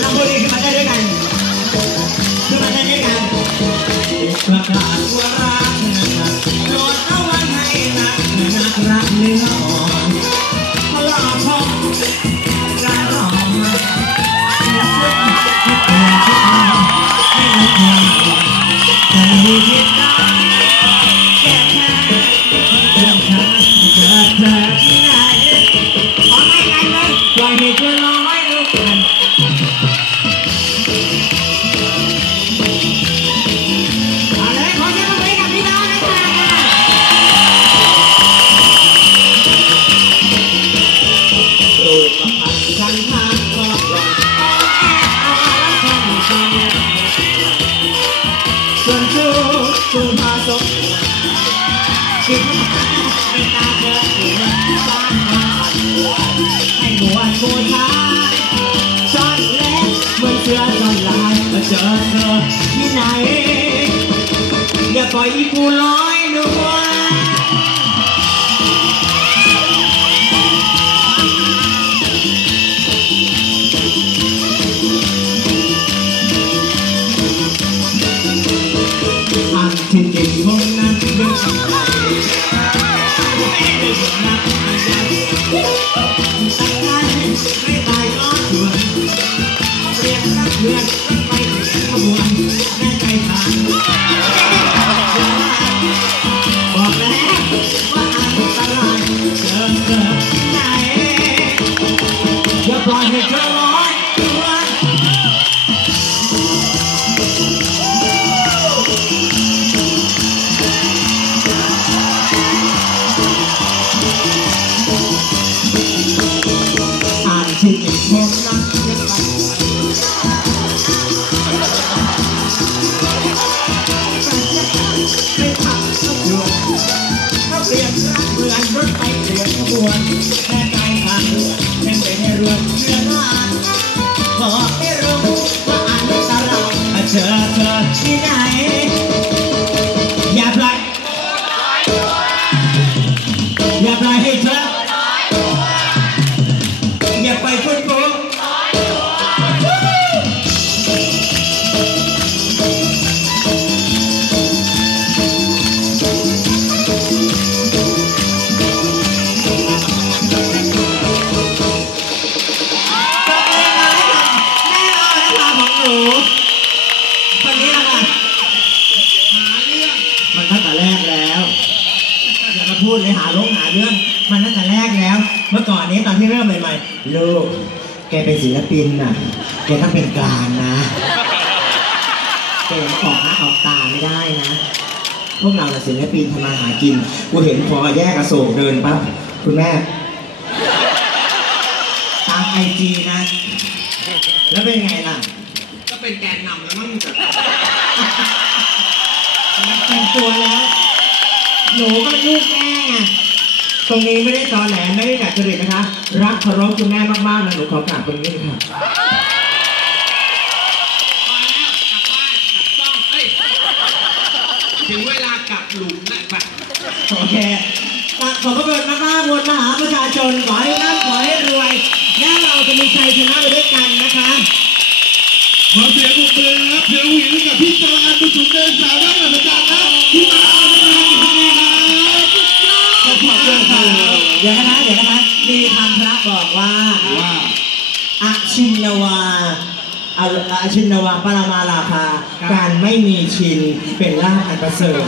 เราพูดดีขึ้ บวชบูชาซ่อนเล็บเหมือนเสือซ่อนลายมาเจอเธอที่ไหนอย่าปล่อยอีกูลอยนวล อย่าปล่อยให้ อย่า พูดเลยหาลงหาเรื่อง มันตั้งแต่แรกแล้ว เมื่อก่อนนี้ตอนที่เริ่มใหม่ๆลูกแกเป็นศิลปินน่ะแกต้องเป็นกลางนะแกอย่ามาออกหน้าออกตาไม่ได้นะ พวกเราน่ะศิลปินทำมาหากินกูเห็นพอแยกกระโศกเดินปั๊บคุณแม่ตามไอจีนะ แล้วเป็นไงล่ะ ก็เป็นแกนนำแล้วมั้งแต่แต่งตัวแล้ว หนูก็เป็นลูกแม่ไงตรงนี้ไม่ได้ตอแหลไม่ได้ดัดจริตนะคะ รักเคารพคุณแม่มากๆนะหนูขอกราบตรงนี้เลยค่ะพอแล้วกลับบ้านกลับซ่องเอ้ยถึงเวลากลับหลุมแล้วไปโอเคขอบพระคุณมากๆมวลมหาประชาชนขอให้ร่ำขอให้รวย และเราจะมีชัยชนะไปด้วยกันนะคะ ขอเสียง มีคำพระบอกว่าว่าอาชินนวาอาอาชินนวาปรามาลาภา การไม่มีชินเป็นลาภอันประเสริฐ